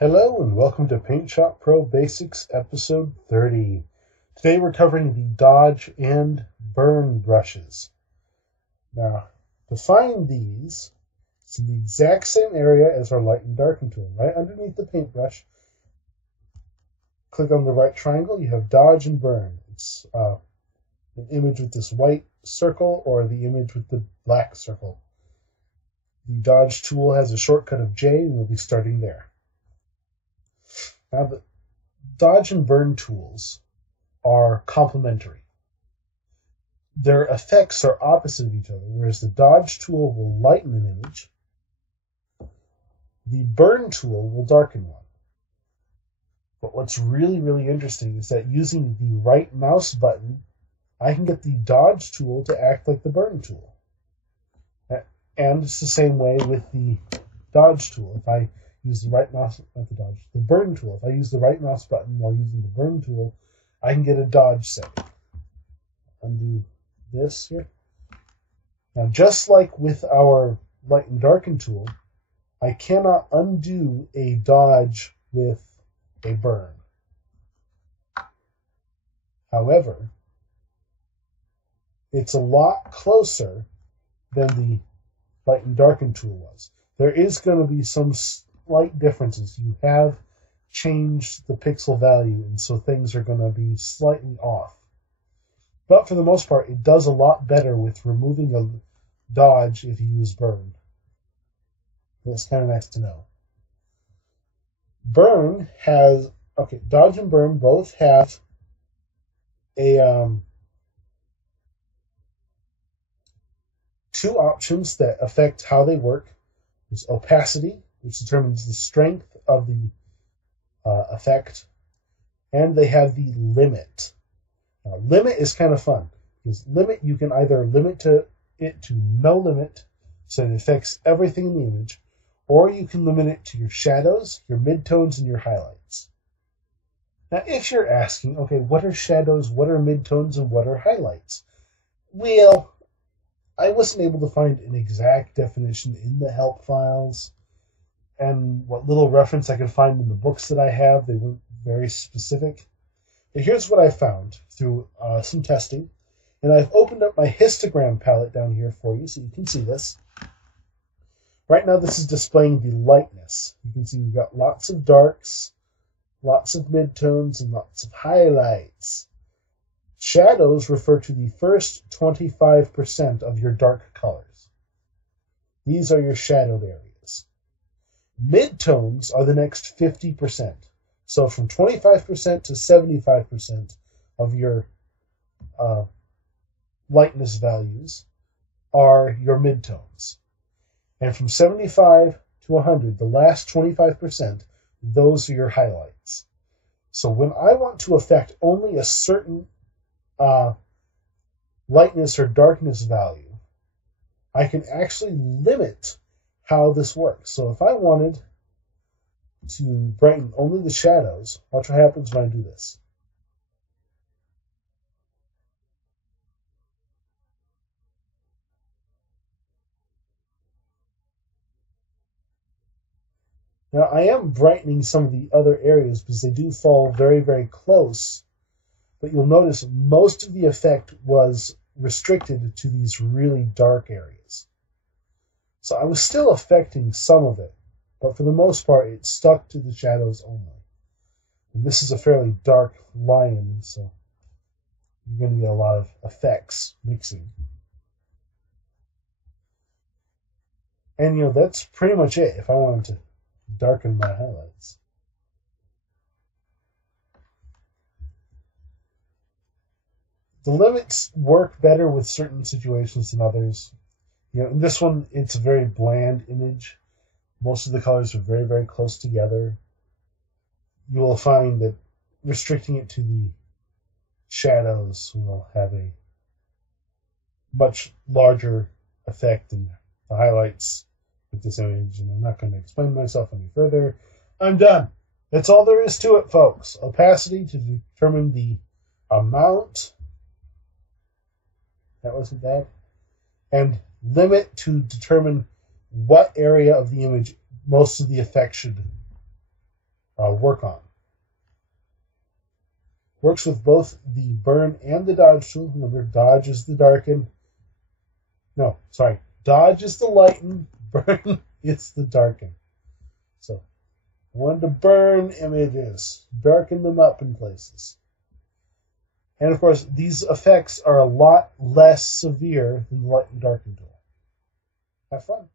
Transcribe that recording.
Hello and welcome to PaintShop Pro Basics episode 30. Today we're covering the dodge and burn brushes. Now, to find these, it's in the exact same area as our light and darken tool, right underneath the paintbrush. Click on the right triangle, you have dodge and burn. It's an image with this white circle or the image with the black circle. The dodge tool has a shortcut of J and we'll be starting there. Now, the dodge and burn tools are complementary. Their effects are opposite of each other, whereas the dodge tool will lighten an image, the burn tool will darken one. But what's really interesting is that using the right mouse button, I can get the dodge tool to act like the burn tool. And it's the same way with the dodge tool. If I use the right mouse, not the dodge, the burn tool. If I use the right mouse button while using the burn tool, I can get a dodge setting. Undo this here. Now, just like with our light and darken tool, I cannot undo a dodge with a burn. However, it's a lot closer than the light and darken tool was. There is going to be some slight differences. You have changed the pixel value, and so things are going to be slightly off. But for the most part, it does a lot better with removing a dodge if you use burn. That's kind of nice to know. Dodge and burn both have two options that affect how they work. There's opacity, which determines the strength of the effect, and they have the limit. Now, limit is kind of fun, because limit, you can either limit it to no limit, so it affects everything in the image, or you can limit it to your shadows, your midtones, and your highlights. Now, if you're asking, okay, what are shadows, what are midtones, and what are highlights? Well, I wasn't able to find an exact definition in the help files, and what little reference I could find in the books that I have, they weren't very specific. But here's what I found through some testing, and I've opened up my histogram palette down here for you so you can see this. Right now this is displaying the lightness. You can see we've got lots of darks, lots of midtones, and lots of highlights. Shadows refer to the first 25% of your dark colors. These are your shadowed areas. Midtones are the next 50%. So from 25% to 75% of your lightness values are your midtones. And from 75 to 100, the last 25%, those are your highlights. So when I want to affect only a certain lightness or darkness value, I can actually limit how this works. So if I wanted to brighten only the shadows, watch what happens when I do this. Now I am brightening some of the other areas because they do fall very close, but you'll notice most of the effect was restricted to these really dark areas. So I was still affecting some of it, but for the most part, it stuck to the shadows only. And this is a fairly dark lion, so you're going to get a lot of effects mixing. And, that's pretty much it if I wanted to darken my highlights. The limits work better with certain situations than others. In this one, it's a very bland image. Most of the colors are very close together. You will find that restricting it to the shadows will have a much larger effect than the highlights with this image. And I'm not going to explain myself any further. I'm done. That's all there is to it, folks. Opacity to determine the amount. That wasn't bad. And limit to determine what area of the image most of the effect should work on. Works with both the burn and the dodge tool. Remember, dodge is the darken. No, sorry. Dodge is the lighten. Burn is the darken. So I wanted to burn images, darken them up in places. And of course, these effects are a lot less severe than the light and darken tool. Have fun.